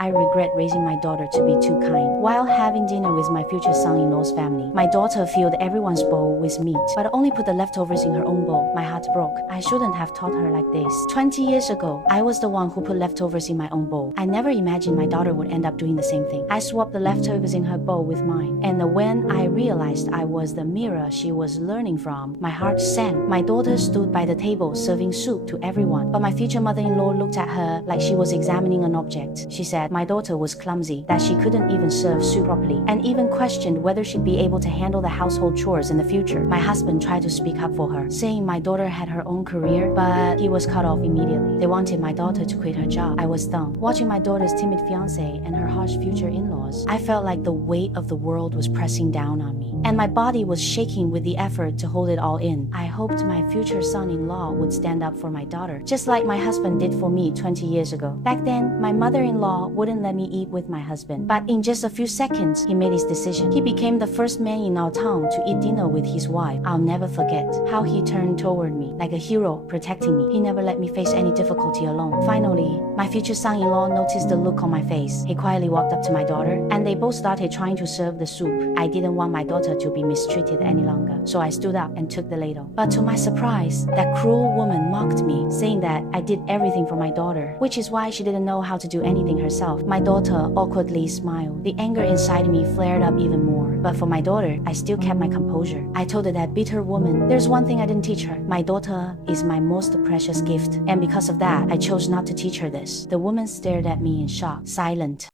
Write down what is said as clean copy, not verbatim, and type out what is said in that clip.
I regret raising my daughter to be too kind. While having dinner with my future son-in-law's family, my daughter filled everyone's bowl with meat, but only put the leftovers in her own bowl. My heart broke. I shouldn't have taught her like this. 20 years ago, I was the one who put leftovers in my own bowl. I never imagined my daughter would end up doing the same thing. I swapped the leftovers in her bowl with mine, and when I realized I was the mirror she was learning from, my heart sank. My daughter stood by the table serving soup to everyone, but my future mother-in-law looked at her like she was examining an object. She said my daughter was clumsy, that she couldn't even serve soup properly, and even questioned whether she'd be able to handle the household chores in the future. My husband tried to speak up for her, saying my daughter had her own career, but he was cut off immediately. They wanted my daughter to quit her job. I was stunned. Watching my daughter's timid fiancé and her harsh future in-laws, I felt like the weight of the world was pressing down on me, and my body was shaking with the effort to hold it all in. I hoped my future son-in-law would stand up for my daughter, just like my husband did for me 20 years ago. Back then, my mother-in-law wouldn't let me eat with my husband, but in just a few seconds, he made his decision. He became the first man in our town to eat dinner with his wife. I'll never forget how he turned toward me like a hero, protecting me. He never let me face any difficulty alone. Finally, my future son-in-law noticed the look on my face. He quietly walked up to my daughter, and they both started trying to serve the soup. I didn't want my daughter to be mistreated any longer, so I stood up and took the ladle. But to my surprise, that cruel woman mocked me, saying that I did everything for my daughter, which is why she didn't know how to do anything herself. My daughter awkwardly smiled. The anger inside me flared up even more. But for my daughter, I still kept my composure. I told her that bitter woman, there's one thing I didn't teach her. My daughter is my most precious gift, and because of that, I chose not to teach her this. The woman stared at me in shock, silent.